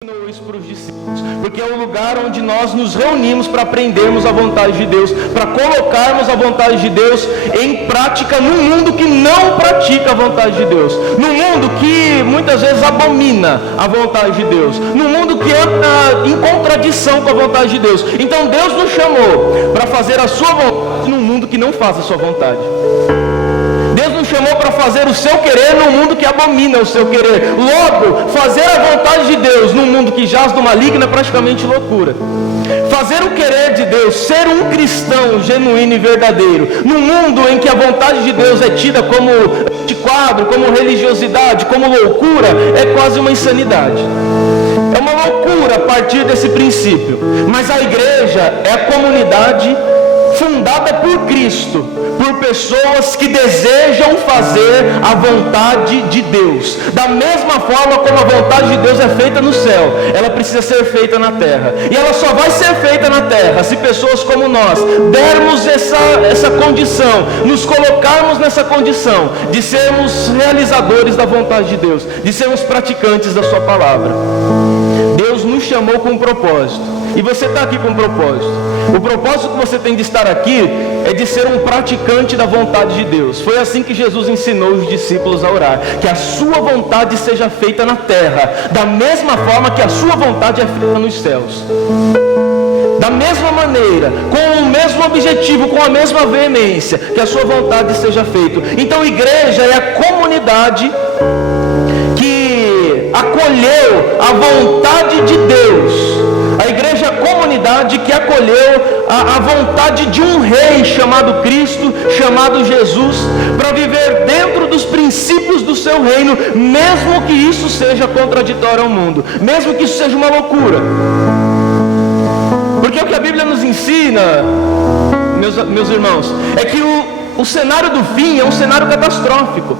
ensinou isso para os discípulos, porque é o lugar onde nós nos reunimos para aprendermos a vontade de Deus, para colocarmos a vontade de Deus em prática no mundo que não pratica a vontade de Deus, no mundo que muitas vezes abomina a vontade de Deus, no mundo que anda em contradição com a vontade de Deus. Então Deus nos chamou para fazer a sua vontade num mundo que não faz a sua vontade. Deus nos chamou para fazer o seu querer num mundo que abomina o seu querer. Logo, fazer a vontade de Deus num mundo que jaz do maligno é praticamente loucura. Fazer o querer de Deus, ser um cristão genuíno e verdadeiro, num mundo em que a vontade de Deus é tida como antiquado, como religiosidade, como loucura, é quase uma insanidade. É uma loucura a partir desse princípio. Mas a igreja é a comunidade fundada por Cristo, por pessoas que desejam fazer a vontade de Deus. Da mesma forma como a vontade de Deus é feita no céu, ela precisa ser feita na terra. E ela só vai ser feita na terra se pessoas como nós dermos essa condição, nos colocarmos nessa condição de sermos realizadores da vontade de Deus, de sermos praticantes da sua palavra. Deus nos chamou com um propósito. E você está aqui com um propósito. O propósito que você tem de estar aqui é de ser um praticante da vontade de Deus. Foi assim que Jesus ensinou os discípulos a orar: que a sua vontade seja feita na terra, da mesma forma que a sua vontade é feita nos céus. Da mesma maneira, com o mesmo objetivo, com a mesma veemência, que a sua vontade seja feita. Então, a igreja é a comunidade que acolheu a vontade de Deus. A igreja é a comunidade que acolheu a vontade de um rei chamado Cristo, chamado Jesus, para viver dentro dos princípios do seu reino, mesmo que isso seja contraditório ao mundo, mesmo que isso seja uma loucura. Porque o que a Bíblia nos ensina, meus irmãos, é que o cenário do fim é um cenário catastrófico.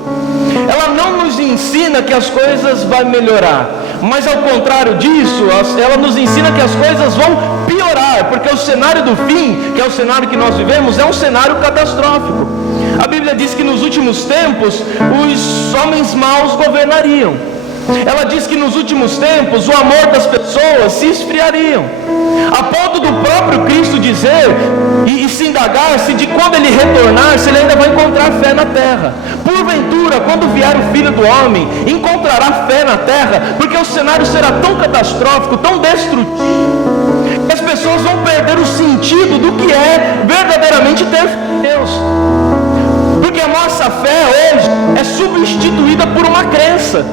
Ela não nos ensina que as coisas vão melhorar, mas ao contrário disso, ela nos ensina que as coisas vão piorar, porque o cenário do fim, que é o cenário que nós vivemos, é um cenário catastrófico. A Bíblia diz que nos últimos tempos os homens maus governariam. Ela diz que nos últimos tempos o amor das pessoas se esfriariam, a ponto do próprio Cristo dizer e se indagar se de quando ele retornar, se ele ainda vai encontrar fé na terra. Porventura, quando vier o Filho do Homem, encontrará fé na terra, porque o cenário será tão catastrófico, tão destrutivo, que as pessoas vão perder o sentido do que é verdadeiramente ter fé em Deus. Porque a nossa fé hoje é substituída por uma crença,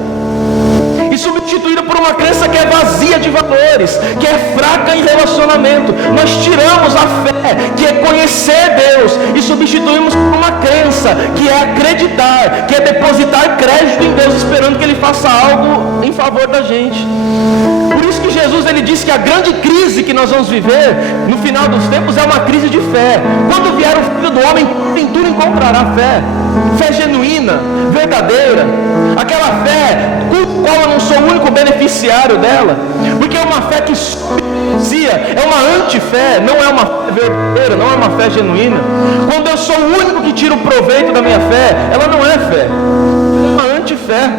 e substituída por uma crença que é vazia de valores, que é fraca em relacionamento. Nós tiramos a fé, que é conhecer Deus, e substituímos por uma crença, que é acreditar, que é depositar crédito em Deus, esperando que Ele faça algo em favor da gente. Por isso que Jesus ele disse que a grande crise que nós vamos viver no final dos tempos é uma crise de fé. Quando vier o Filho do Homem, porventura encontrará fé genuína, verdadeira, aquela fé com qual eu não sou o único beneficiário dela, porque é uma fé que subsidia, é uma antifé, não é uma fé verdadeira, não é uma fé genuína. Quando eu sou o único que tira o proveito da minha fé, ela não é fé, ela é uma antifé,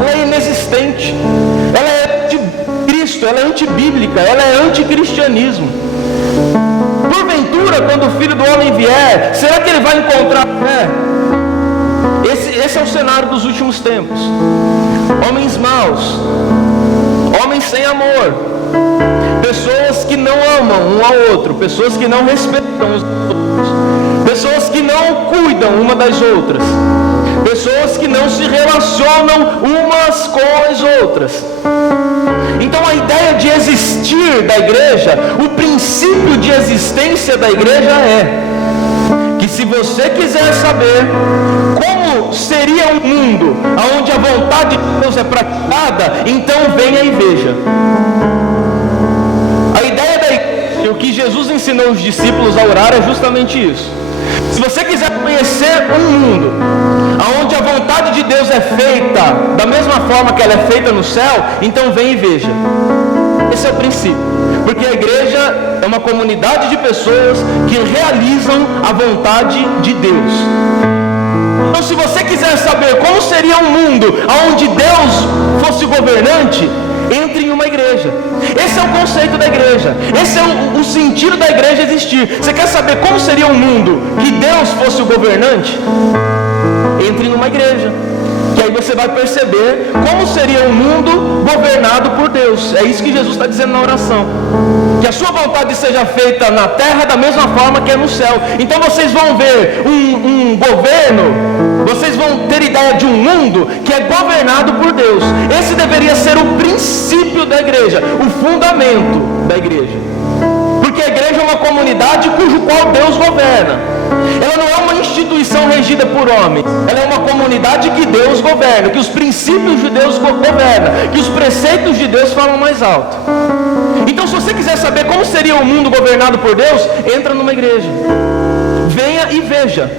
ela é inexistente, ela é anticristo, ela é antibíblica, ela é anticristianismo. Porventura, quando o Filho do Homem vier, será que ele vai encontrar fé? Esse é o cenário dos últimos tempos. Homens maus, homens sem amor, pessoas que não amam um ao outro, pessoas que não respeitam os outros, pessoas que não cuidam uma das outras, pessoas que não se relacionam umas com as outras. Então a ideia de existir da igreja, o princípio de existência da igreja é que se você quiser saber como seria um mundo onde a vontade de Deus é praticada, então venha e veja. A ideia da igreja, o que Jesus ensinou os discípulos a orar é justamente isso. Se você quiser conhecer um mundo onde a vontade de Deus é feita da mesma forma que ela é feita no céu, então venha e veja. Esse é o princípio. Porque a igreja é uma comunidade de pessoas que realizam a vontade de Deus. Então, se você quiser saber como seria um mundo onde Deus fosse governante, entre em uma igreja. Esse é o conceito da igreja. Esse é o sentido da igreja existir. Você quer saber como seria um mundo que Deus fosse o governante? Entre numa igreja, que aí você vai perceber como seria um mundo governado por Deus. É isso que Jesus está dizendo na oração. Que a sua vontade seja feita na terra da mesma forma que é no céu. Então vocês vão ver um governo, vocês vão ter ideia de um mundo que é governado por Deus. Esse deveria ser o princípio da igreja, o fundamento da igreja. Porque a igreja é uma comunidade cujo qual Deus governa. Ela não é uma instituição regida por homens. Ela é uma comunidade que Deus governa, que os princípios de Deus governam, que os preceitos de Deus falam mais alto. Então, se você quiser saber como seria um mundo governado por Deus, entra numa igreja. Venha e veja.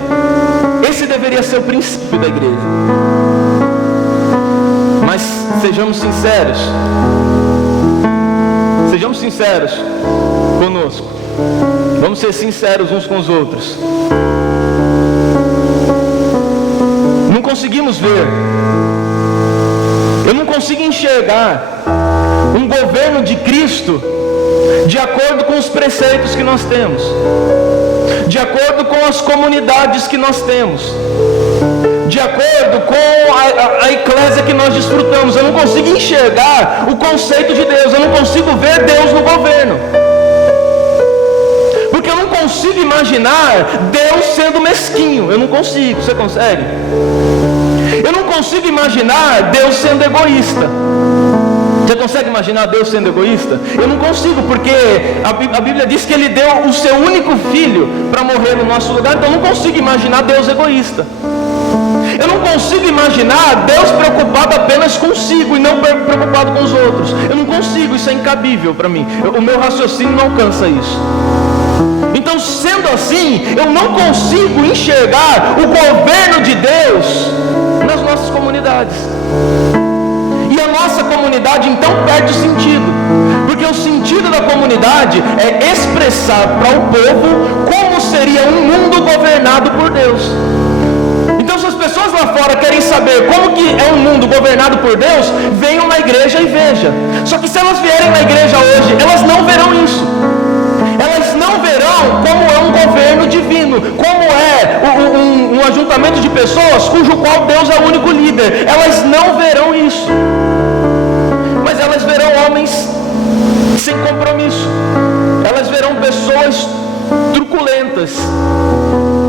Esse deveria ser o princípio da igreja. Mas sejamos sinceros. Sejamos sinceros conosco. Vamos ser sinceros uns com os outros. Não conseguimos ver. Eu não consigo enxergar um governo de Cristo de acordo com os preceitos que nós temos, de acordo com as comunidades que nós temos, de acordo com a eclésia que nós desfrutamos. Eu não consigo enxergar o conceito de Deus. Eu não consigo ver Deus no governo. Porque eu não consigo imaginar Deus sendo mesquinho. Eu não consigo. Você consegue? Eu não consigo imaginar Deus sendo egoísta. Você consegue imaginar Deus sendo egoísta? Eu não consigo, porque a Bíblia diz que Ele deu o seu único filho para morrer no nosso lugar. Então eu não consigo imaginar Deus egoísta. Eu não consigo imaginar Deus preocupado apenas consigo e não preocupado com os outros. Eu não consigo, isso é incabível para mim. O meu raciocínio não alcança isso. Então, sendo assim, eu não consigo enxergar o governo de Deus nas nossas comunidades. E a nossa comunidade então perde o sentido. Porque o sentido da comunidade é expressar para o povo como seria um mundo governado por Deus. Então, se as pessoas lá fora querem saber como que é um mundo governado por Deus, venham na igreja e vejam. Só que se elas vierem na igreja hoje, elas não verão isso. Elas não verão como é um governo divino, como é um ajuntamento de pessoas cujo qual Deus é o único líder. Elas não verão isso. Mas elas verão homens sem compromisso. Elas verão pessoas truculentas.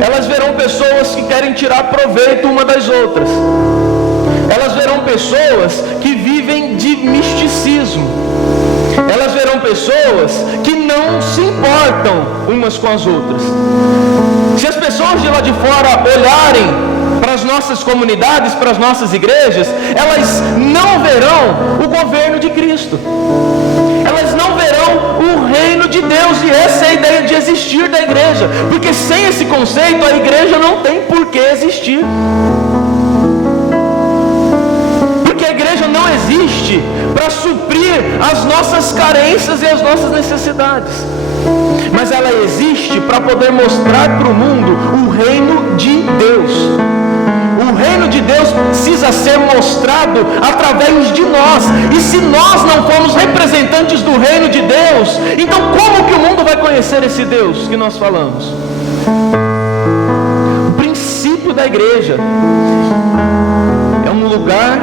Elas verão pessoas que querem tirar proveito uma das outras. Elas verão pessoas que vivem de misticismo. Elas verão pessoas que não se importam umas com as outras. Se as pessoas de lá de fora olharem para as nossas comunidades, para as nossas igrejas, elas não verão o governo de Cristo. Elas não verão o reino de Deus. E essa é a ideia de existir da igreja. Porque sem esse conceito, a igreja não tem por que existir. Porque a igreja não existe para suprir as nossas carências e as nossas necessidades. Mas ela existe para poder mostrar para o mundo o reino de Deus. O reino de Deus precisa ser mostrado através de nós. E se nós não formos representantes do reino de Deus, então como que o mundo vai conhecer esse Deus que nós falamos? O princípio da igreja é um lugar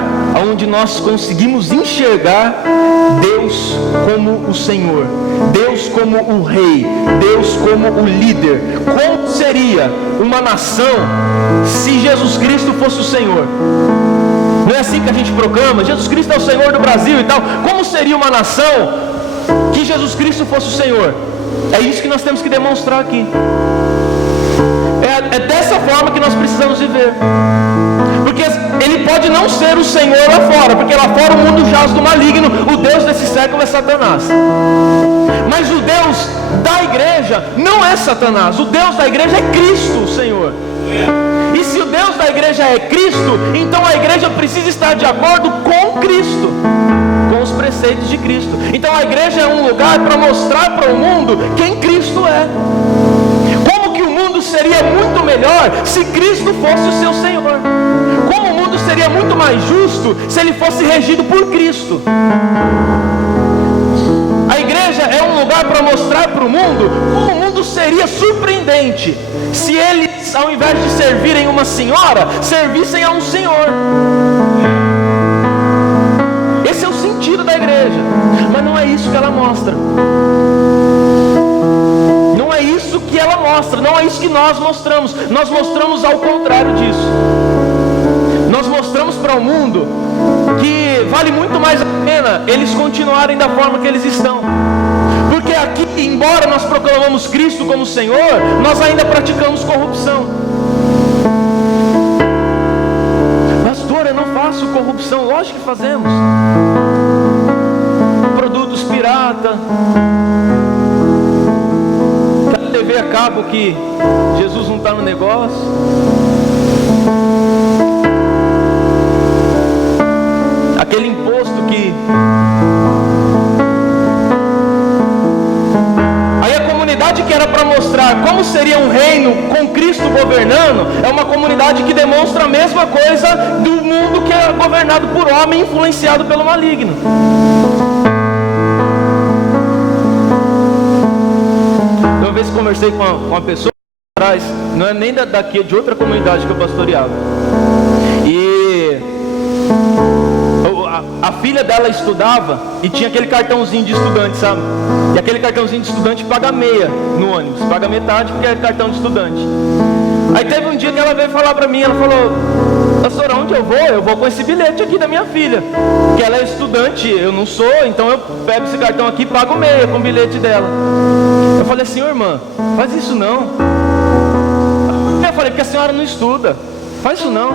onde nós conseguimos enxergar Deus como o Senhor, Deus como o Rei, Deus como o líder. Como seria uma nação se Jesus Cristo fosse o Senhor? Não é assim que a gente proclama? Jesus Cristo é o Senhor do Brasil e tal. Como seria uma nação que Jesus Cristo fosse o Senhor? É isso que nós temos que demonstrar aqui. É dessa forma que nós precisamos viver. Porque ele pode não ser o Senhor lá fora, porque lá fora o mundo jaz do maligno, o Deus desse século é Satanás. Mas o Deus da igreja não é Satanás, o Deus da igreja é Cristo, o Senhor. E se o Deus da igreja é Cristo, então a igreja precisa estar de acordo com Cristo, com os preceitos de Cristo. Então a igreja é um lugar para mostrar para o mundo quem Cristo é. Como que o mundo seria muito melhor se Cristo fosse o seu Senhor? Como o mundo seria muito mais justo se ele fosse regido por Cristo? igreja é um lugar para mostrar para o mundo como o mundo seria surpreendente se eles, ao invés de servirem uma senhora, servissem a um senhor. Esse é o sentido da igreja, mas não é isso que ela mostra. Não é isso que ela mostra, não é isso que nós mostramos. Nós mostramos ao contrário disso. Nós mostramos para o mundo que vale muito mais a pena eles continuarem da forma que eles estão. Porque aqui, embora nós proclamamos Cristo como Senhor, nós ainda praticamos corrupção. Pastor, eu não faço corrupção. Lógico que fazemos. Produtos pirata, TV a cabo que Jesus não está no negócio. Aquele imposto que... Aí a comunidade que era para mostrar como seria um reino com Cristo governando, é uma comunidade que demonstra a mesma coisa do mundo que é governado por homem, influenciado pelo maligno. Uma vez conversei com uma pessoa atrás, não é nem daqui, é de outra comunidade que eu pastoreava. E a filha dela estudava e tinha aquele cartãozinho de estudante, sabe? E aquele cartãozinho de estudante paga meia no ônibus, paga metade porque é cartão de estudante. Aí teve um dia que ela veio falar pra mim, ela falou: pastor, onde eu vou? Eu vou com esse bilhete aqui da minha filha, que ela é estudante, eu não sou, então eu pego esse cartão aqui e pago meia com o bilhete dela. Eu falei assim: irmã, faz isso não. Eu falei: porque a senhora não estuda, faz isso não.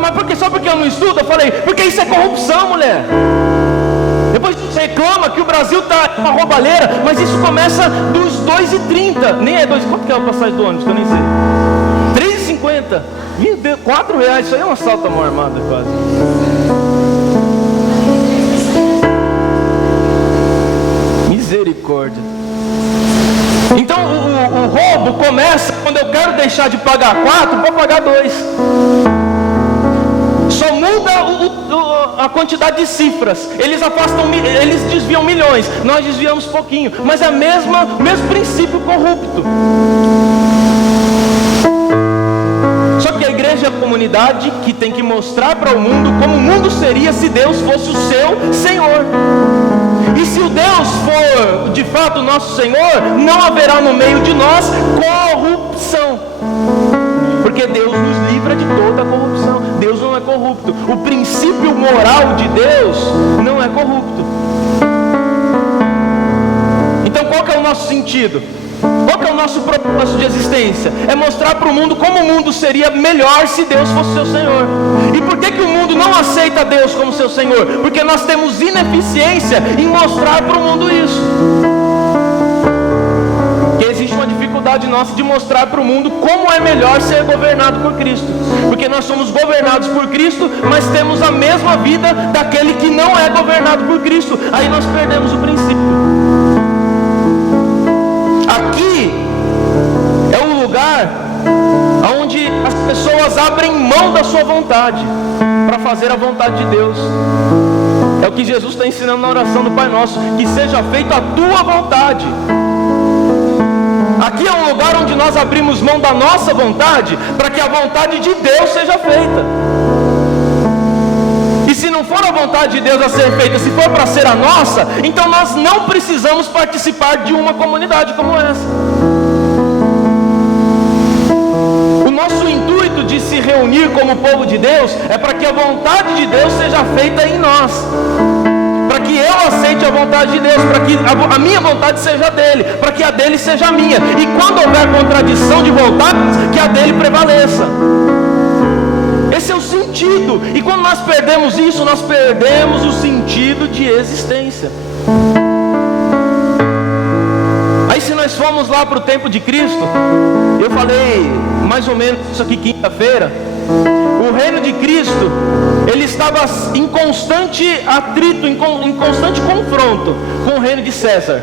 Mas por que? Só porque eu não estudo? Eu falei: porque isso é corrupção, mulher. Depois você reclama que o Brasil está uma roubalheira, mas isso começa dos 2,30. Nem é 2, quanto que é a passagem do ônibus que eu nem sei? 3,50. Meu Deus, R$4, isso aí é um assalto à mão armada quase. Misericórdia. Então o roubo começa quando eu quero deixar de pagar 4 para pagar 2. Só muda a quantidade de cifras. Eles afastam, eles desviam milhões, nós desviamos pouquinho, mas é o mesmo princípio corrupto. Só que a igreja é a comunidade que tem que mostrar para o mundo como o mundo seria se Deus fosse o seu Senhor. E se o Deus for de fato o nosso Senhor, não haverá no meio de nós corrupção, porque Deus nos livra de toda a corrupção. Deus não é corrupto. O princípio moral de Deus não é corrupto. Então qual que é o nosso sentido? Qual que é o nosso propósito de existência? É mostrar para o mundo como o mundo seria melhor se Deus fosse seu Senhor. E por que o mundo não aceita Deus como seu Senhor? Porque nós temos ineficiência em mostrar para o mundo isso. Que existe uma dificuldade nossa de mostrar para o mundo como é melhor ser governado por Cristo. Porque nós somos governados por Cristo, mas temos a mesma vida daquele que não é governado por Cristo. Aí nós perdemos o princípio. Aqui é um lugar onde as pessoas abrem mão da sua vontade para fazer a vontade de Deus. É o que Jesus está ensinando na oração do Pai Nosso: que seja feita a tua vontade. Aqui é um lugar onde nós abrimos mão da nossa vontade para que a vontade de Deus seja feita. E se não for a vontade de Deus a ser feita, se for para ser a nossa, então nós não precisamos participar de uma comunidade como essa. O nosso intuito de se reunir como povo de Deus é para que a vontade de Deus seja feita em nós, para que eu aceite a vontade de Deus, para que a minha vontade seja dele, para que a dele seja a minha, e quando houver contradição de vontades, que a dele prevaleça. Esse é o sentido. E quando nós perdemos isso, nós perdemos o sentido de existência. Aí se nós formos lá para o tempo de Cristo, eu falei mais ou menos isso aqui quinta-feira, o reino de Cristo, ele estava em constante atrito, em constante confronto com o reino de César.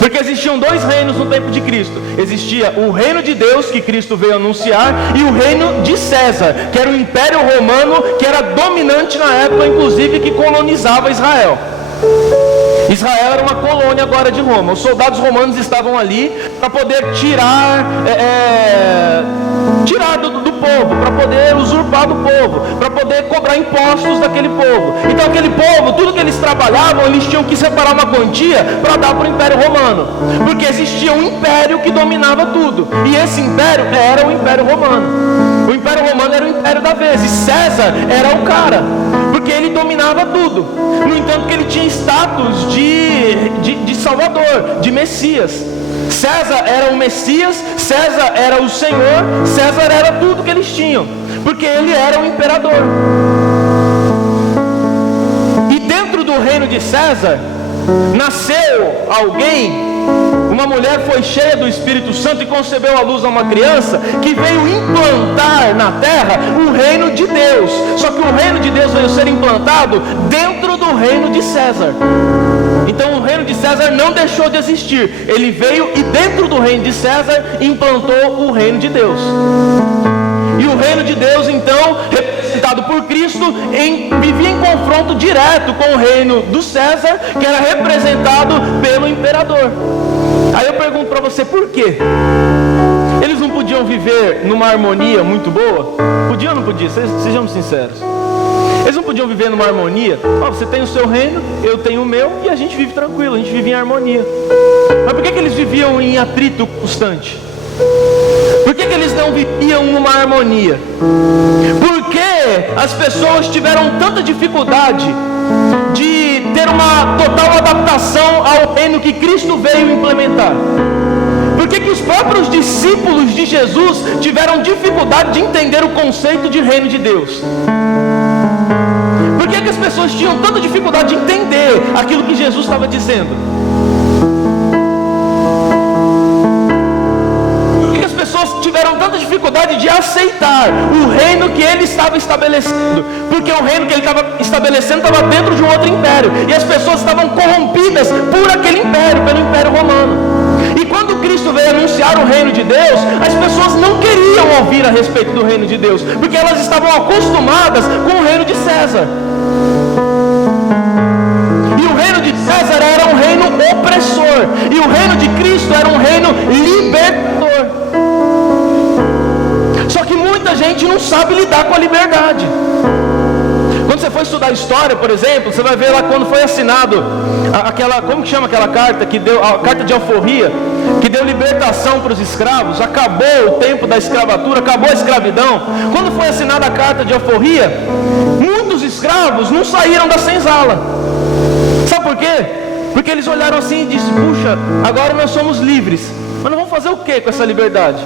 Porque existiam dois reinos no tempo de Cristo. Existia o reino de Deus, que Cristo veio anunciar, e o reino de César, que era o Império Romano, que era dominante na época, inclusive que colonizava Israel. Israel era uma colônia agora de Roma. Os soldados romanos estavam ali para poder tirar do povo, para poder usurpar do povo, para poder cobrar impostos daquele povo. Então aquele povo, tudo que eles trabalhavam, eles tinham que separar uma quantia para dar para o Império Romano, porque existia um império que dominava tudo, e esse império era o Império Romano. O Império Romano era o império da vez, e César era o cara, porque ele dominava tudo. No entanto, que ele tinha status de Salvador, de Messias. César era o Messias, César era o Senhor, César era tudo que eles tinham, porque ele era o imperador. E dentro do reino de César, nasceu alguém, uma mulher foi cheia do Espírito Santo e concebeu à luz a uma criança que veio implantar na terra o reino de Deus. Só que o reino de Deus veio ser implantado dentro do reino de César. Então o reino de César não deixou de existir. Ele veio e dentro do reino de César implantou o reino de Deus. E o reino de Deus, então, representado por Cristo, vivia em confronto direto com o reino do César, que era representado pelo imperador. Aí eu pergunto para você, por quê? Eles não podiam viver numa harmonia muito boa? Podia ou não podia? Sejamos sinceros. Eles não podiam viver numa harmonia? Você tem o seu reino, eu tenho o meu, e a gente vive tranquilo, a gente vive em harmonia. Mas por que eles viviam em atrito constante? Por que eles não viviam numa harmonia? Porque as pessoas tiveram tanta dificuldade de ter uma total adaptação ao reino que Cristo veio implementar? Por que os próprios discípulos de Jesus tiveram dificuldade de entender o conceito de reino de Deus? Por que as pessoas tinham tanta dificuldade de entender aquilo que Jesus estava dizendo? Por que as pessoas tiveram tanta dificuldade de aceitar o reino que ele estava estabelecendo? Porque o reino que ele estava estabelecendo estava dentro de um outro império, e as pessoas estavam corrompidas por aquele império, pelo Império Romano. E quando Cristo veio anunciar o reino de Deus, as pessoas não queriam ouvir a respeito do reino de Deus, porque elas estavam acostumadas com o reino de César. E o reino de César era um reino opressor, e o reino de Cristo era um reino libertador. Só que muita gente não sabe lidar com a liberdade. Quando você for estudar história, por exemplo, você vai ver lá quando foi assinado aquela, como que chama aquela carta que deu, a carta de alforria, que deu libertação para os escravos, acabou o tempo da escravatura, acabou a escravidão. Quando foi assinada a carta de alforria, muitos escravos não saíram da senzala. Sabe por quê? Porque eles olharam assim e disseram, puxa, agora nós somos livres, mas nós vamos fazer o que com essa liberdade?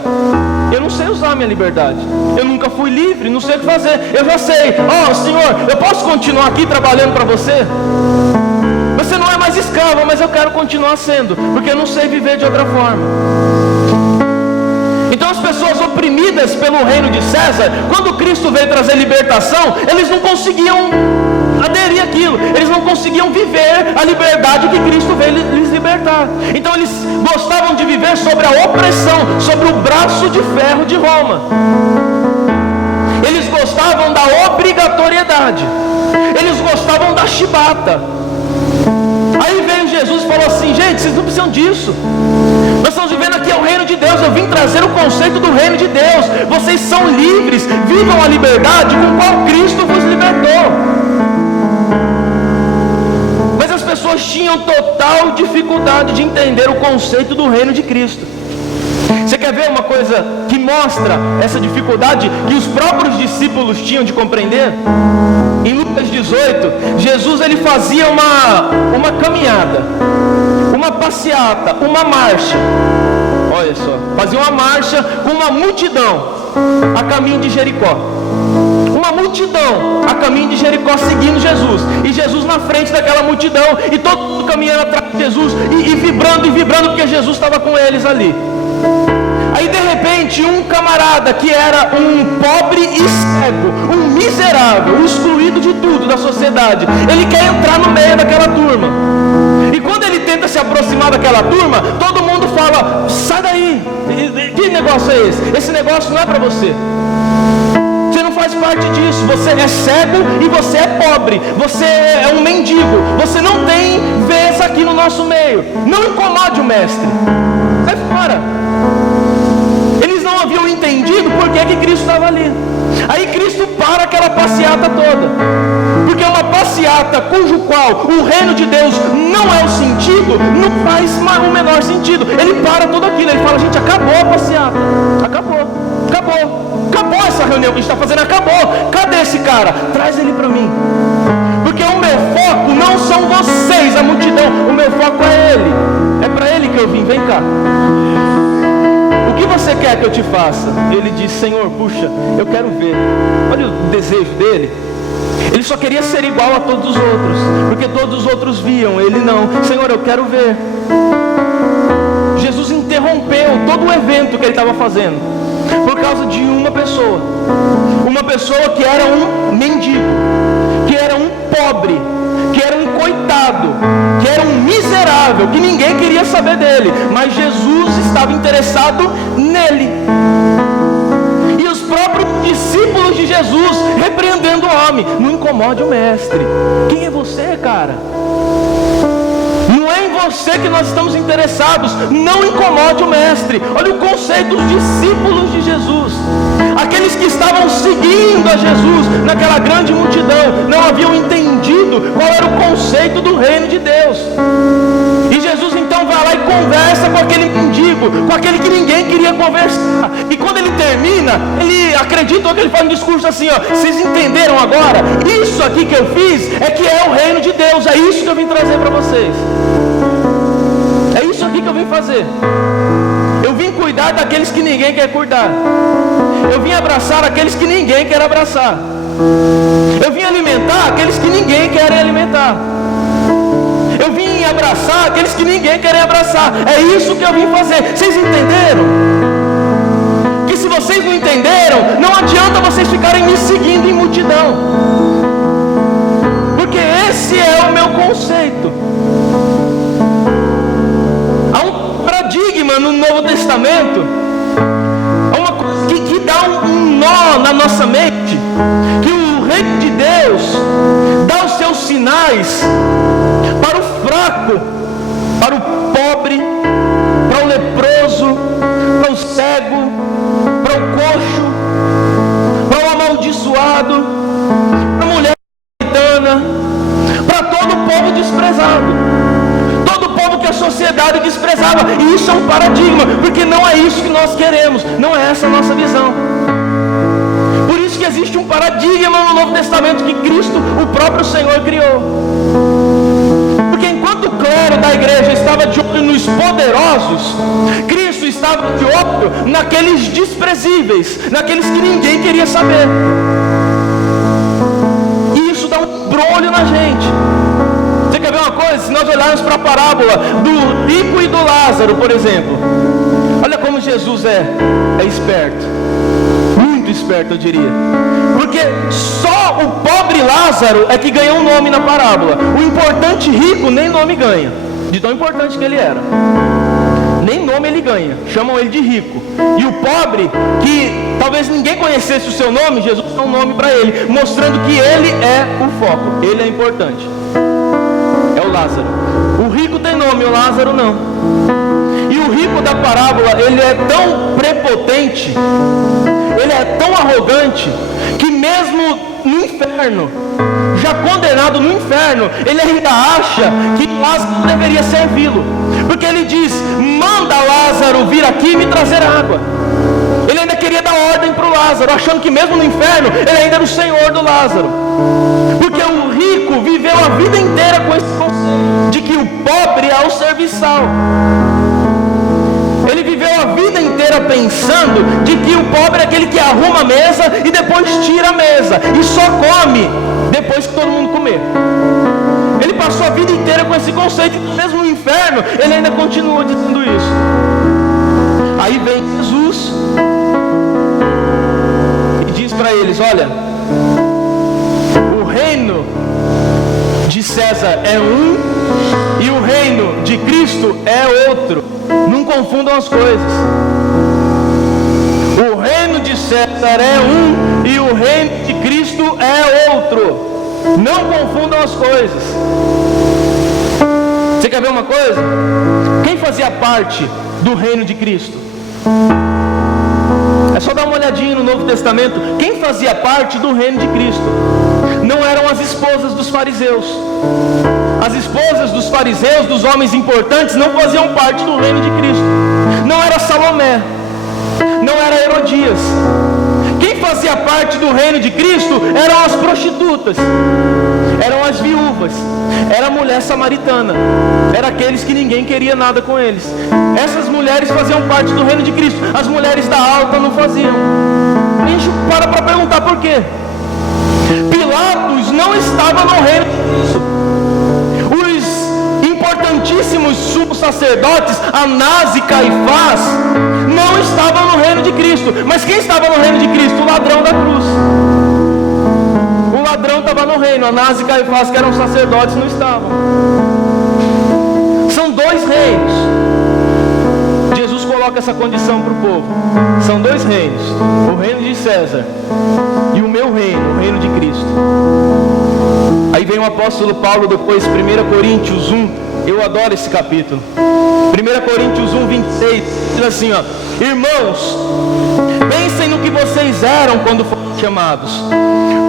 Eu não sei usar a minha liberdade, eu nunca fui livre, não sei o que fazer. Eu já sei, Senhor, eu posso continuar aqui trabalhando para você? Você não é mais escravo, mas eu quero continuar sendo, porque eu não sei viver de outra forma. Então as pessoas oprimidas pelo reino de César, quando Cristo veio trazer libertação, eles não conseguiam aderir àquilo, eles não conseguiam viver a liberdade que Cristo veio lhes libertar. Então eles gostavam de viver sobre a opressão, sobre o braço de ferro de Roma. Eles gostavam da obrigatoriedade, eles gostavam da chibata. Aí veio Jesus e falou assim, gente, vocês não precisam disso. Nós estamos vivendo aqui o reino de Deus, eu vim trazer o conceito do reino de Deus. Vocês são livres, vivam a liberdade com qual Cristo vos libertou. Mas as pessoas tinham total dificuldade de entender o conceito do reino de Cristo. Você quer ver uma coisa que mostra essa dificuldade que os próprios discípulos tinham de compreender? Em Lucas 18, Jesus ele fazia uma caminhada, uma passeata, uma marcha. Olha só, fazia uma marcha com uma multidão a caminho de Jericó. Uma multidão a caminho de Jericó seguindo Jesus, e Jesus na frente daquela multidão, e todo mundo caminhando atrás de Jesus, e vibrando, porque Jesus estava com eles ali. Aí de repente um camarada que era um pobre e cego, um miserável, excluído de tudo da sociedade, ele quer entrar no meio daquela turma. E quando ele tenta se aproximar daquela turma, todo mundo fala, sai daí, que negócio é esse? Esse negócio não é para você. Você não faz parte disso. Você é cego e você é pobre. Você é um mendigo. Você não tem vez aqui no nosso meio. Não incomode o mestre. Sai fora. Eles não haviam entendido por que Cristo estava ali. Aí Cristo para aquela passeata toda. Porque uma passeata cujo qual o reino de Deus não é o sentido, não faz o menor sentido. Ele para tudo aquilo. Ele fala, gente, acabou a passeata. Acabou essa reunião que a gente está fazendo, acabou. Cadê esse cara? Traz ele para mim. Porque o meu foco não são vocês, a multidão. O meu foco é ele. É para ele que eu vim, vem cá. O que você quer que eu te faça? Ele diz, Senhor, puxa, eu quero ver. Olha o desejo dele. Ele só queria ser igual a todos os outros, porque todos os outros viam, ele não. Senhor, eu quero ver. Jesus interrompeu todo o evento que ele estava fazendo por causa de uma pessoa que era um mendigo, que era um pobre, que era um coitado, que era um miserável, que ninguém queria saber dele, mas Jesus estava interessado nele. E os próprios discípulos de Jesus repreendendo o homem: não incomode o mestre. Quem é você, cara? Não é em você que nós estamos interessados. Não incomode o mestre. Olha o conceito dos discípulos de Jesus. Aqueles que estavam seguindo a Jesus naquela grande multidão não haviam entendido qual era o conceito do reino de Deus. E Jesus então vai lá e conversa com aquele mendigo, com aquele que ninguém queria conversar. E quando ele termina, ele acredita que ele faz um discurso assim, ó: vocês entenderam agora? Isso aqui que eu fiz é que é o reino de Deus. É isso que eu vim trazer para vocês. É isso aqui que eu vim fazer. Eu vim cuidar daqueles que ninguém quer cuidar. Eu vim abraçar aqueles que ninguém quer abraçar. Eu vim alimentar aqueles que ninguém quer alimentar. Eu vim abraçar aqueles que ninguém quer abraçar. É isso que eu vim fazer. Vocês entenderam? Que se vocês não entenderam, não adianta vocês ficarem me seguindo em multidão. Porque esse é o meu conceito. Há um paradigma no Novo Testamento, há uma coisa que dá um nó na nossa mente, que o reino de Deus dá os seus sinais para o fraco, para o pobre, para o leproso, para o cego, para o coxo, para o amaldiçoado, para a mulher samaritana, para todo o povo desprezado, todo o povo que a sociedade desprezava. E isso é um paradigma, porque não é isso que nós queremos, não é essa a nossa visão. Por isso que existe um paradigma no Novo Testamento que Cristo, o próprio Senhor, criou. Enquanto o clero da igreja estava de olho nos poderosos, Cristo estava de olho naqueles desprezíveis, naqueles que ninguém queria saber. E isso dá um brolho na gente. Você quer ver uma coisa? Se nós olharmos para a parábola do rico e do Lázaro, por exemplo, olha como Jesus é esperto, muito esperto, eu diria. Porque só o pobre Lázaro é que ganhou um nome na parábola. O importante rico nem nome ganha, de tão importante que ele era. Nem nome ele ganha, chamam ele de rico. E o pobre, que talvez ninguém conhecesse o seu nome, Jesus dá um nome para ele, mostrando que ele é o foco, ele é importante. É o Lázaro. O rico tem nome, o Lázaro não. E o rico da parábola, ele é tão prepotente, ele é tão arrogante, que mesmo no inferno, já condenado no inferno, ele ainda acha que Lázaro deveria servi-lo. Porque ele diz: manda Lázaro vir aqui e me trazer água. Ele ainda queria dar ordem para o Lázaro, achando que mesmo no inferno, ele ainda era o senhor do Lázaro. Porque o rico viveu a vida inteira com esse conceito de que o pobre é o serviçal. Ele viveu a vida inteira pensando de que o pobre é aquele que arruma a mesa e depois tira a mesa e só come depois que todo mundo comer. Ele passou a vida inteira com esse conceito, e mesmo no inferno ele ainda continua dizendo isso. Aí vem Jesus e diz para eles: olha, o reino de César é um e o reino de Cristo é outro. Não confundam as coisas. O reino de César é um e o reino de Cristo é outro. Não confundam as coisas. Você quer ver uma coisa? Quem fazia parte do reino de Cristo? É só dar uma olhadinha no Novo Testamento. Quem fazia parte do reino de Cristo? Não eram as esposas dos fariseus. As esposas dos fariseus, dos homens importantes, não faziam parte do reino de Cristo. Não era Salomé, não era Herodias. Quem fazia parte do reino de Cristo eram as prostitutas, eram as viúvas, era a mulher samaritana, era aqueles que ninguém queria nada com eles. Essas mulheres faziam parte do reino de Cristo. As mulheres da alta não faziam. A gente para perguntar por quê. Pilatos não estava no reino de Cristo. Os importantíssimos sumos sacerdotes, Anás e Caifás, não estavam no reino de Cristo. Mas quem estava no reino de Cristo? O ladrão da cruz. O ladrão estava no reino. Anás e Caifás, que eram sacerdotes, não estavam. São dois reinos. Jesus coloca essa condição para o povo. São dois reinos: o reino de César e o meu reino, o reino de Cristo. Aí vem o apóstolo Paulo depois, 1 Coríntios 1. Eu adoro esse capítulo. 1 Coríntios 1, 26. Diz assim, ó: irmãos, pensem no que vocês eram quando foram chamados.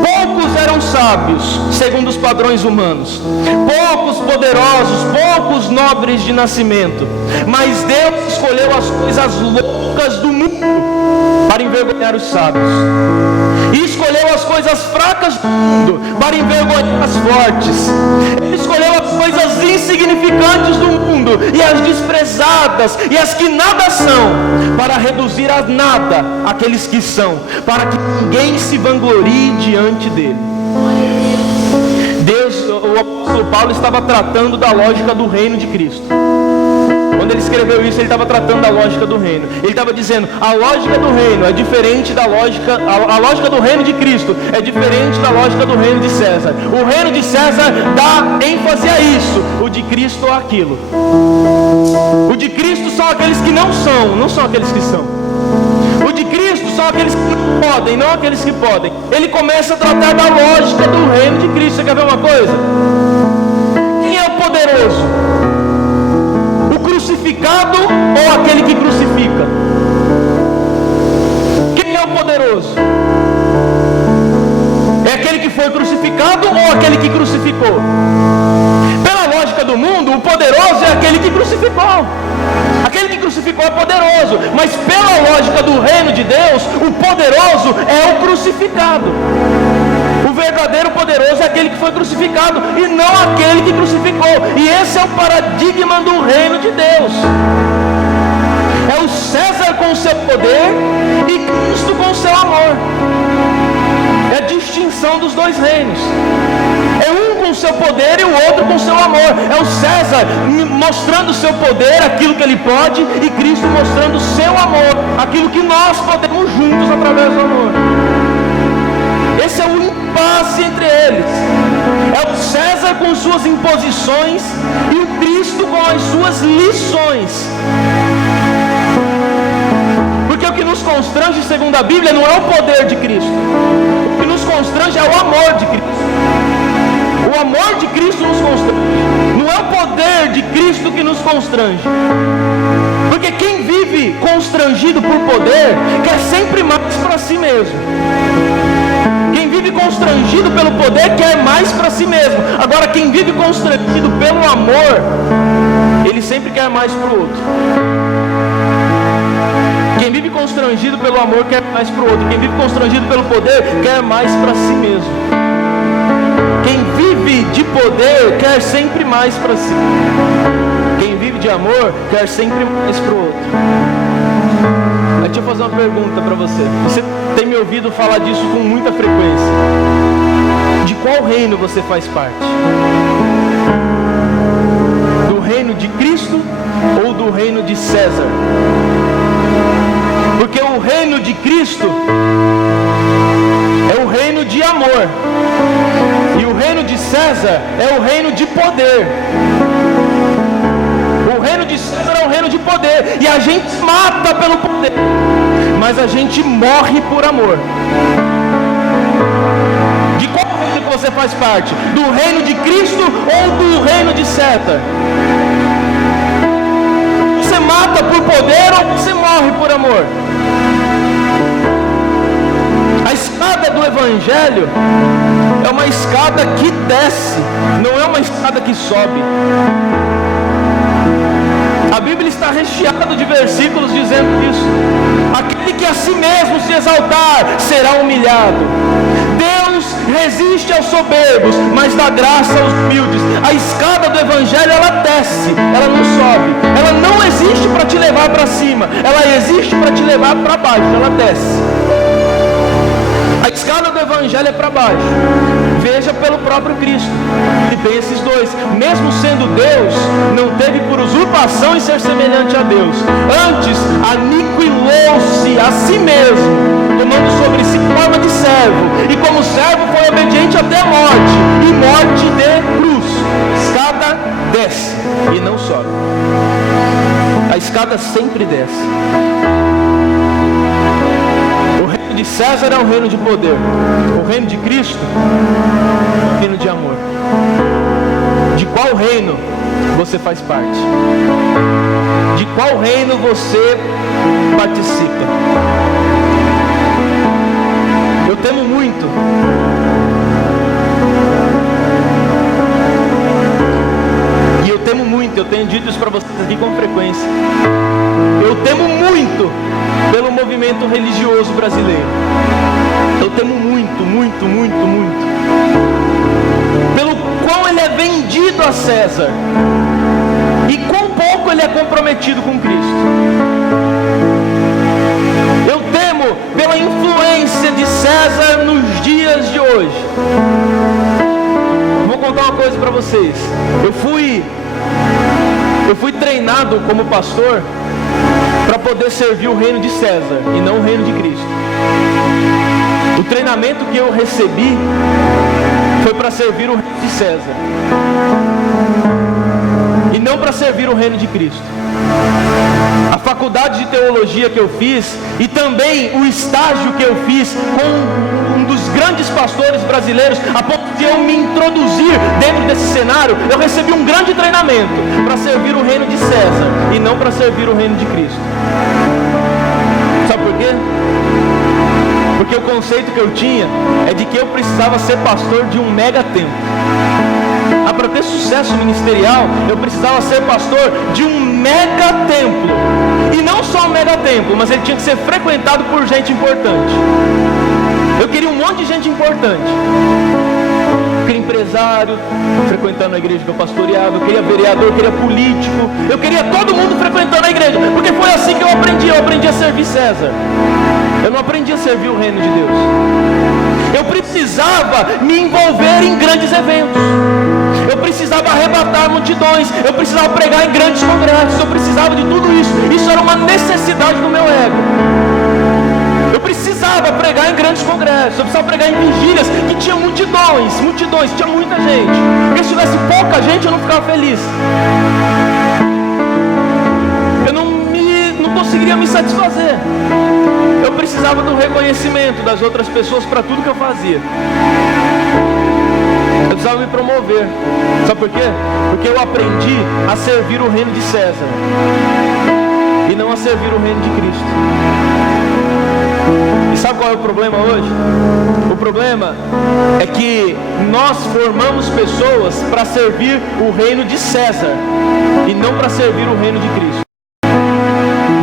Poucos eram sábios, segundo os padrões humanos, poucos poderosos, poucos nobres de nascimento. Mas Deus escolheu as coisas loucas do mundo para envergonhar os sábios, e escolheu as coisas fracas do mundo para envergonhar as fortes. Ele escolheu as coisas insignificantes do mundo e as desprezadas e as que nada são, para reduzir a nada aqueles que são, para que ninguém se vanglorie diante dele. O apóstolo Paulo estava tratando da lógica do reino de Cristo. Quando ele escreveu isso, ele estava tratando da lógica do reino. Ele estava dizendo: a lógica do reino é diferente da lógica, a lógica do reino de Cristo é diferente da lógica do reino de César. O reino de César dá ênfase a isso, o de Cristo aquilo. O de Cristo são aqueles que não são aqueles que são. O de Cristo são aqueles que não podem, não aqueles que podem. Ele começa a tratar da lógica do reino de Cristo. Você quer ver uma coisa? Quem é o poderoso? O crucificado ou aquele que crucifica? Quem é o poderoso? É aquele que foi crucificado ou aquele que crucificou? Pela lógica do mundo, o poderoso é aquele que crucificou. Aquele que crucificou é poderoso. Mas pela lógica do reino de Deus, o poderoso é o crucificado. O verdadeiro poderoso é aquele que foi crucificado e não aquele que crucificou. E esse é o paradigma do reino de Deus. É o César com o seu poder e Cristo com o seu amor. É a distinção dos dois reinos. É um com o seu poder e o outro com o seu amor. É o César mostrando o seu poder, aquilo que ele pode, e Cristo mostrando o seu amor, aquilo que nós podemos juntos através do amor. Esse é o impasse entre eles. É o César com suas imposições e o Cristo com as suas lições. Porque o que nos constrange, segundo a Bíblia, não é o poder de Cristo. O que nos constrange é o amor de Cristo. O amor de Cristo nos constrange. Não é o poder de Cristo que nos constrange. Porque quem vive constrangido por poder quer sempre mais para si mesmo. Quem vive constrangido pelo poder quer mais para si mesmo. Agora, quem vive constrangido pelo amor, ele sempre quer mais para o outro. Quem vive constrangido pelo amor quer mais para o outro. Quem vive constrangido pelo poder quer mais para si mesmo. Quem vive de poder quer sempre mais para si. Quem vive de amor quer sempre mais para o outro. Aí deixa eu fazer uma pergunta para você. Você tem me ouvido falar disso com muita frequência. De qual reino você faz parte? Do reino de Cristo ou do reino de César? Porque o reino de Cristo é o reino de amor, e o reino de César é o reino de poder. O reino de César é o reino de poder, e a gente mata pelo poder, mas a gente morre por amor. De qual reino que você faz parte? Do reino de Cristo ou do reino de César? Você mata por poder ou você morre por amor? A escada do Evangelho é uma escada que desce, não é uma escada que sobe. A Bíblia está recheada de versículos dizendo isso. Aquele que a si mesmo se exaltar será humilhado. Deus resiste aos soberbos, mas dá graça aos humildes. A escada do Evangelho, ela desce, ela não sobe. Ela não existe para te levar para cima, ela existe para te levar para baixo, ela desce. A escada do Evangelho é para baixo. Veja pelo próprio Cristo. Ele tem esses dois. Mesmo sendo Deus, não teve por usurpação em ser semelhante a Deus. Antes, aniquilou-se a si mesmo, tomando sobre si forma de servo. E como servo foi obediente até a morte. E morte de cruz. A escada desce e não sobe. A escada sempre desce. De César é um reino de poder. O reino de Cristo é um reino de amor. De qual reino você faz parte? De qual reino você participa? Eu temo muito e eu temo muito, eu tenho dito isso para vocês aqui com frequência. Eu temo muito pelo movimento religioso brasileiro. Eu temo muito, muito, muito, muito. Pelo qual ele é vendido a César. E quão pouco ele é comprometido com Cristo. Eu temo pela influência de César nos dias de hoje. Vou contar uma coisa para vocês. Eu fui treinado como pastor para poder servir o reino de César e não o reino de Cristo. O treinamento que eu recebi foi para servir o reino de César e não para servir o reino de Cristo. A faculdade de teologia que eu fiz e também o estágio que eu fiz com um dos grandes pastores brasileiros, a ponto de eu me introduzir dentro desse cenário, eu recebi um grande treinamento para servir o reino de César e não para servir o reino de Cristo. Sabe por quê? Porque o conceito que eu tinha é de que eu precisava ser pastor de um mega templo. Para ter sucesso ministerial, eu precisava ser pastor de um mega templo. E não só um mega templo, mas ele tinha que ser frequentado por gente importante. Eu queria um monte de gente importante. Eu queria empresário frequentando a igreja que eu pastoreava. Eu queria vereador, eu queria político. Eu queria todo mundo frequentando a igreja. Porque foi assim que eu aprendi. Eu aprendi a servir César. Eu não aprendi a servir o reino de Deus. Eu precisava me envolver em grandes eventos. Eu precisava arrebatar multidões. Eu precisava pregar em grandes congressos. Eu precisava de tudo isso. Isso era uma necessidade do meu ego. Eu precisava pregar em grandes congressos. Eu precisava pregar em vigílias que tinha multidões, tinha muita gente. Porque se tivesse pouca gente, eu não ficava feliz. Eu não conseguiria me satisfazer. Eu precisava do reconhecimento das outras pessoas para tudo que eu fazia. Eu precisava me promover. Sabe por quê? Porque eu aprendi a servir o reino de César e não a servir o reino de Cristo. E sabe qual é o problema hoje? O problema é que nós formamos pessoas para servir o reino de César e não para servir o reino de Cristo.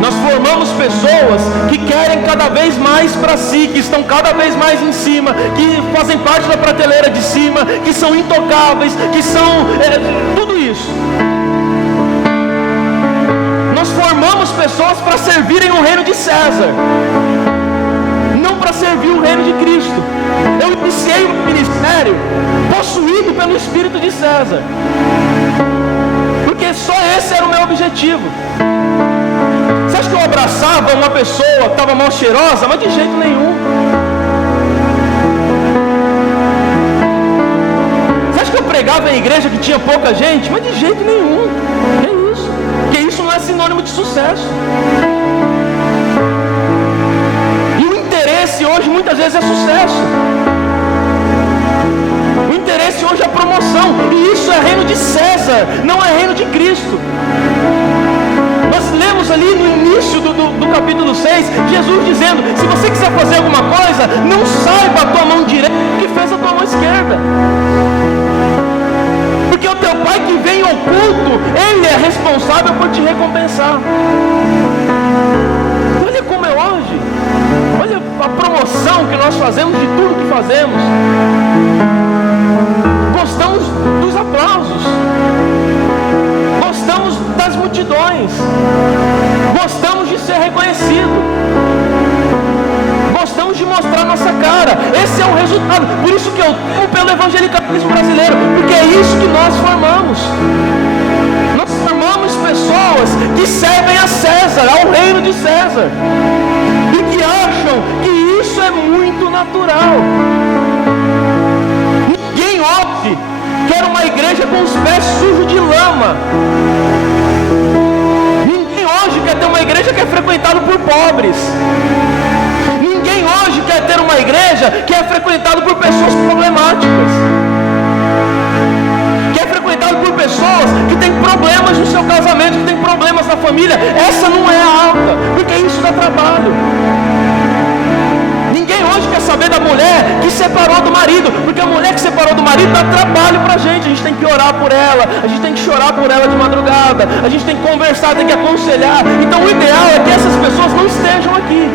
Nós formamos pessoas que querem cada vez mais para si, que estão cada vez mais em cima, que fazem parte da prateleira de cima, que são intocáveis, que são tudo isso. Nós formamos pessoas para servirem o reino de César, não para servir o reino de Cristo. Eu iniciei o ministério possuído pelo Espírito de César, porque só esse era o meu objetivo. Você acha que eu abraçava uma pessoa que estava mal cheirosa? Mas de jeito nenhum. Você acha que eu pregava em igreja que tinha pouca gente? Mas de jeito nenhum. Que isso? Porque isso não é sinônimo de sucesso. muitas vezes é sucesso. O interesse hoje é a promoção, e isso é reino de César, não é reino de Cristo. Nós lemos ali no início do capítulo 6, Jesus dizendo: se você quiser fazer alguma coisa, não saiba a tua mão direita o que fez a tua mão esquerda. Porque o teu Pai que vem oculto, Ele é responsável por te recompensar. Olha como é hoje. Olha a promoção que nós fazemos de tudo que fazemos. Gostamos dos aplausos, gostamos das multidões, gostamos de ser reconhecido, gostamos de mostrar nossa cara. Esse é o resultado. Por isso que eu amo pelo evangelicalismo brasileiro, porque é isso que nós formamos. Nós formamos pessoas que servem a César, ao reino de César, e que acham que isso é muito natural. Ninguém hoje quer uma igreja com os pés sujos de lama. Ninguém hoje quer ter uma igreja que é frequentada por pobres. Ninguém hoje quer ter uma igreja que é frequentada por pessoas problemáticas, que é frequentada por pessoas que têm problemas no seu casamento, que têm problemas na família. Essa não é a alta, porque isso dá trabalho. Ninguém hoje quer saber da mulher que separou do marido, porque a mulher que separou do marido dá trabalho pra gente. A gente tem que orar por ela, a gente tem que chorar por ela de madrugada, a gente tem que conversar, tem que aconselhar. Então o ideal é que essas pessoas não estejam aqui.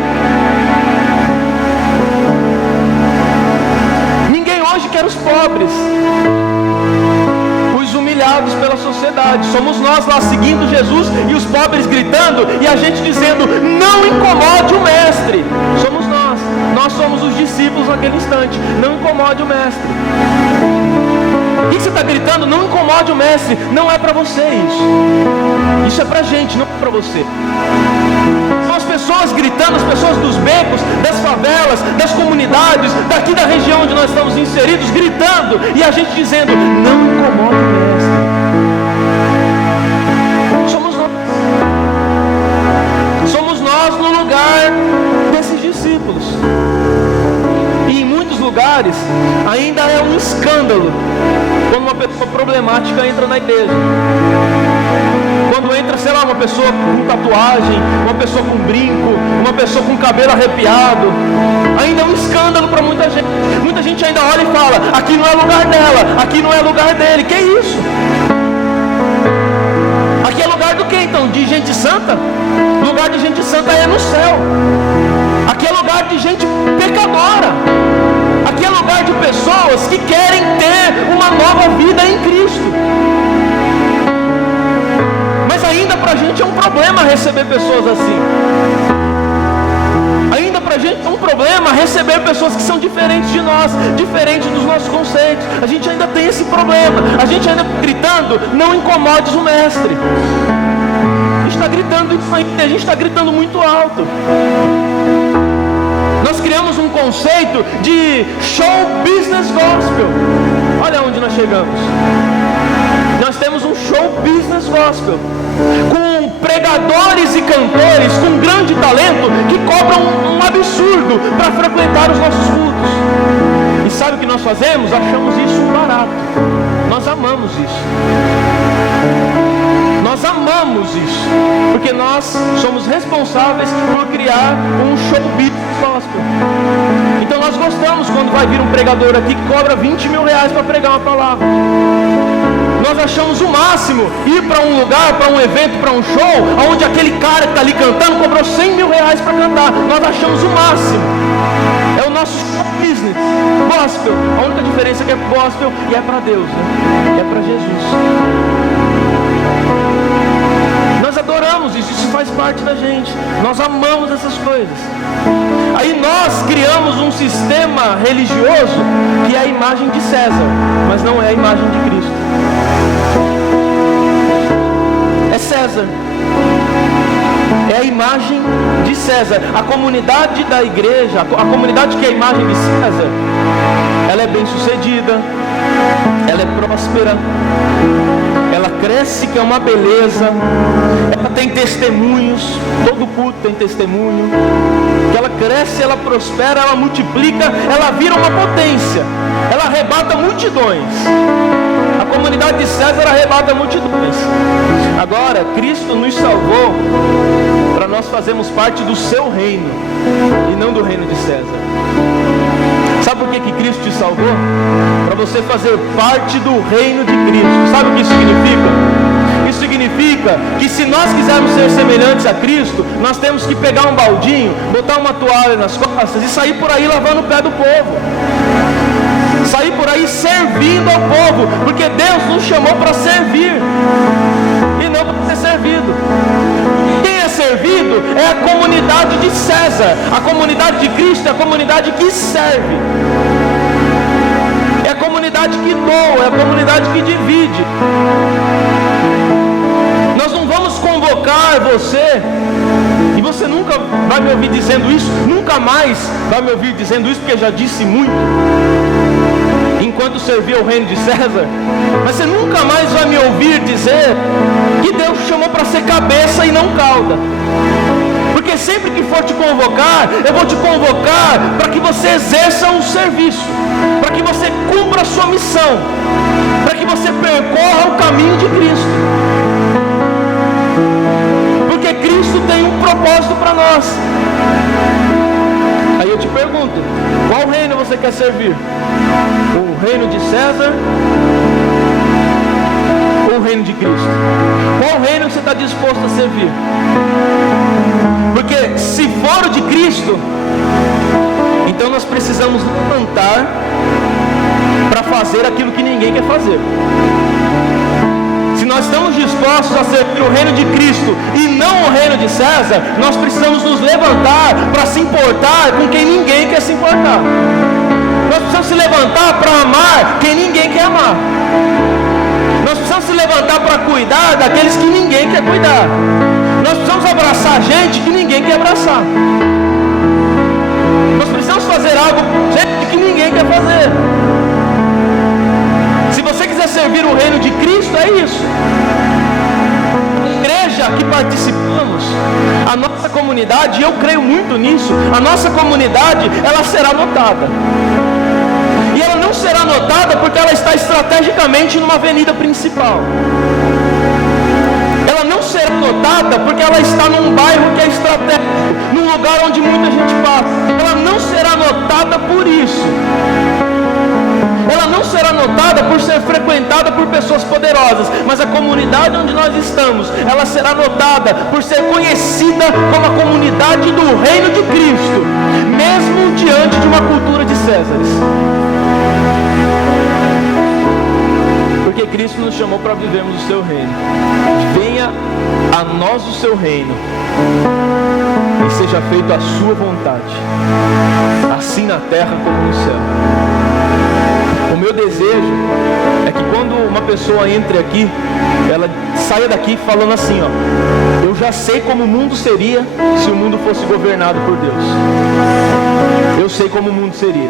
Ninguém hoje quer os pobres, os humilhados pela sociedade. Somos nós lá seguindo Jesus e os pobres gritando e a gente dizendo: não incomode o mestre. Somos nós. Nós somos os discípulos naquele instante. Não incomode o mestre. O que você está gritando? Não incomode o mestre. Não é para você isso. Isso é para a gente, não é para você. São as pessoas gritando, as pessoas dos becos, das favelas, das comunidades, daqui da região onde nós estamos inseridos, gritando, e a gente dizendo: não incomode o mestre. Somos nós. Somos nós no lugar desses discípulos. E em muitos lugares ainda é um escândalo quando uma pessoa problemática entra na igreja. Quando entra, sei lá, uma pessoa com tatuagem, uma pessoa com brinco, uma pessoa com cabelo arrepiado, ainda é um escândalo para muita gente. Muita gente ainda olha e fala: aqui não é lugar dela, aqui não é lugar dele. Que isso? Aqui é lugar do que então? De gente santa? Lugar de gente santa é no céu. Aqui é lugar de gente pecadora. Aqui é lugar de pessoas que querem ter uma nova vida em Cristo. Mas ainda pra gente é um problema receber pessoas assim. Ainda pra gente é um problema receber pessoas que são diferentes de nós, diferentes dos nossos conceitos. A gente ainda tem esse problema. A gente ainda está gritando: não incomodes o mestre. A gente está gritando isso aí, a gente está gritando muito alto. Nós criamos um conceito de show business gospel. Olha onde nós chegamos. Nós temos um show business gospel, com pregadores e cantores com grande talento que cobram um absurdo para frequentar os nossos cultos. E sabe o que nós fazemos? Achamos isso barato. Nós amamos isso. Nós amamos isso, porque nós somos responsáveis por criar um show business gospel. Então nós gostamos quando vai vir um pregador aqui que cobra 20 mil reais para pregar uma palavra. Nós achamos o máximo ir para um lugar, para um evento, para um show, onde aquele cara que está ali cantando cobrou 100 mil reais para cantar. Nós achamos o máximo. É o nosso business gospel. A única diferença é que é gospel e é para Deus, né? É para Jesus. Nós adoramos isso, isso faz parte da gente. Nós amamos essas coisas. Aí nós criamos um sistema religioso que é a imagem de César, mas não é a imagem de Cristo. É César. É a imagem de César. A comunidade da igreja, a comunidade que é a imagem de César, ela é bem sucedida, ela é próspera, ela cresce, que é uma beleza, ela tem testemunhos, todo culto tem testemunho, que ela cresce, ela prospera, ela multiplica, ela vira uma potência, ela arrebata multidões. A comunidade de César arrebata multidões. Agora, Cristo nos salvou para nós fazermos parte do seu reino e não do reino de César. Sabe por que Cristo te salvou? Para você fazer parte do reino de Cristo. Sabe o que isso significa? Isso significa que se nós quisermos ser semelhantes a Cristo, nós temos que pegar um baldinho, botar uma toalha nas costas e sair por aí lavando o pé do povo. Sair por aí servindo ao povo, porque Deus nos chamou para servir e não para ser servido. Quem é servido é a comunidade de César. A comunidade de Cristo é a comunidade que serve, é a comunidade que doa, é a comunidade que divide. Nós não vamos convocar você, e você nunca vai me ouvir dizendo isso, nunca mais vai me ouvir dizendo isso, porque já disse muito enquanto servia o reino de César, mas você nunca mais vai me ouvir dizer que Deus te chamou para ser cabeça e não cauda. Porque sempre que for te convocar, eu vou te convocar para que você exerça um serviço, para que você cumpra a sua missão, para que você percorra o caminho de Cristo. Porque Cristo tem um propósito para nós. Aí eu te pergunto, qual reino você quer servir? O reino de César ou o reino de Cristo? Qual reino que você está disposto a servir? Porque se for o de Cristo, então nós precisamos levantar para fazer aquilo que ninguém quer fazer. Se nós estamos dispostos a servir o reino de Cristo e não o reino de César, nós precisamos nos levantar para se importar com quem ninguém quer se importar. Nós precisamos se levantar para amar quem ninguém quer amar. Nós precisamos se levantar para cuidar daqueles que ninguém quer cuidar. Nós precisamos abraçar gente que ninguém quer abraçar. Nós precisamos fazer algo com gente que ninguém quer fazer. Se você quiser servir o reino de Cristo, é isso. A igreja que participamos, a nossa comunidade, e eu creio muito nisso, a nossa comunidade, ela será notada. E ela não será notada porque ela está estrategicamente numa avenida principal. Ela não será notada porque ela está num bairro que é estratégico, num lugar onde muita gente passa. Ela não será notada por isso. Ela não será notada por ser frequentada por pessoas poderosas, mas a comunidade onde nós estamos, ela será notada por ser conhecida como a comunidade do reino de Cristo, mesmo diante de uma cultura de Césares. Porque Cristo nos chamou para vivermos o seu reino. Venha a nós o seu reino e seja feita a sua vontade, assim na terra como no céu. O meu desejo é que quando uma pessoa entre aqui, ela saia daqui falando assim, ó: eu já sei como o mundo seria se o mundo fosse governado por Deus. Eu sei como o mundo seria.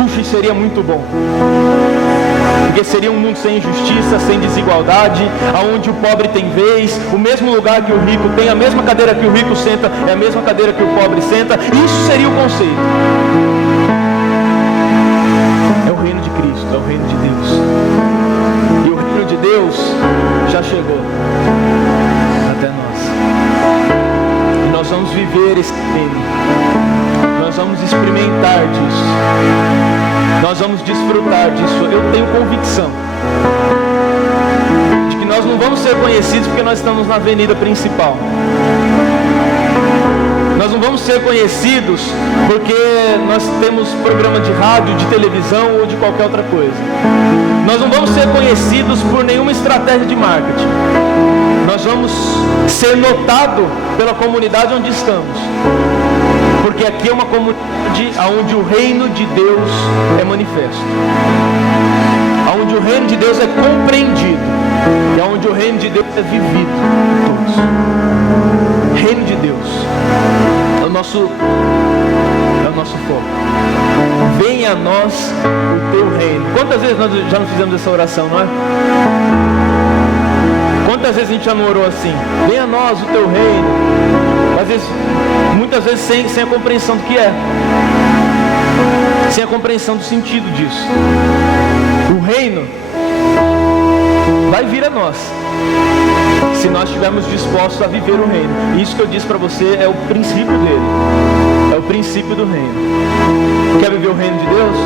Puxa, isso seria muito bom. Porque seria um mundo sem injustiça, sem desigualdade, aonde o pobre tem vez, o mesmo lugar que o rico tem, a mesma cadeira que o rico senta, é a mesma cadeira que o pobre senta. Isso seria o conceito. É o reino de Cristo, é o reino de Deus. E o reino de Deus já chegou até nós. E nós vamos viver esse reino. Nós vamos experimentar disso. Nós vamos desfrutar disso. Eu tenho convicção de que nós não vamos ser conhecidos porque nós estamos na avenida principal. Nós não vamos ser conhecidos porque nós temos programa de rádio, de televisão ou de qualquer outra coisa. Nós não vamos ser conhecidos por nenhuma estratégia de marketing. Nós vamos ser notados pela comunidade onde estamos. Porque aqui é uma comunidade onde o reino de Deus é manifesto. Onde o reino de Deus é compreendido. E onde o reino de Deus é vivido por todos. Reino de Deus é o nosso foco. Venha a nós o teu reino. Quantas vezes nós já não fizemos essa oração, não é? Quantas vezes a gente já não orou assim? Venha a nós o teu reino. Às vezes, muitas vezes sem a compreensão do que é. Sem a compreensão do sentido disso. O reino vai vir a nós, se nós estivermos dispostos a viver o reino. Isso que eu disse para você é o princípio dele. É o princípio do reino. Quer viver o reino de Deus?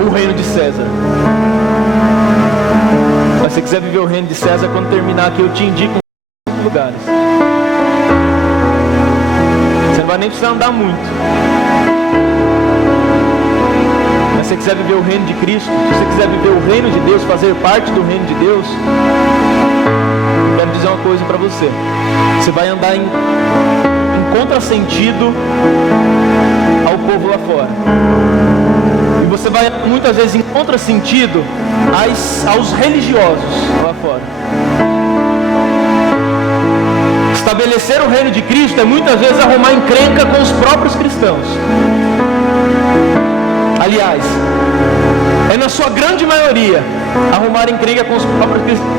Ou o reino de César? Mas se você quiser viver o reino de César, quando terminar aqui eu te indico lugares. Você não vai nem precisar andar muito. Mas se você quiser viver o reino de Cristo, se você quiser viver o reino de Deus, fazer parte do reino de Deus, eu quero dizer uma coisa para você. Você vai andar em contrassentido ao povo lá fora. E você vai muitas vezes em contrassentido aos religiosos lá fora. Estabelecer o reino de Cristo é muitas vezes arrumar encrenca com os próprios cristãos. Aliás, é na sua grande maioria arrumar encrenca com os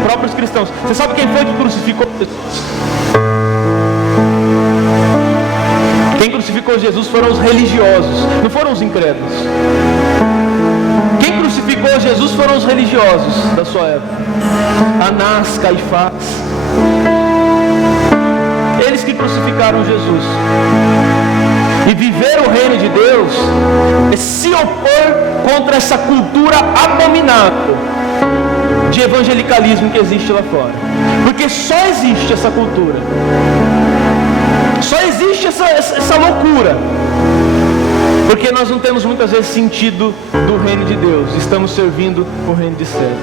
próprios cristãos. Você sabe quem foi que crucificou Jesus? Quem crucificou Jesus foram os religiosos, não foram os incrédulos. Quem crucificou Jesus foram os religiosos da sua época. Anás, Caifás. Eles que crucificaram Jesus. E viver o reino de Deus é se opor contra essa cultura abominável de evangelicalismo que existe lá fora. Porque só existe essa cultura. Só existe essa loucura. Porque nós não temos muitas vezes sentido do reino de Deus. Estamos servindo o reino de César.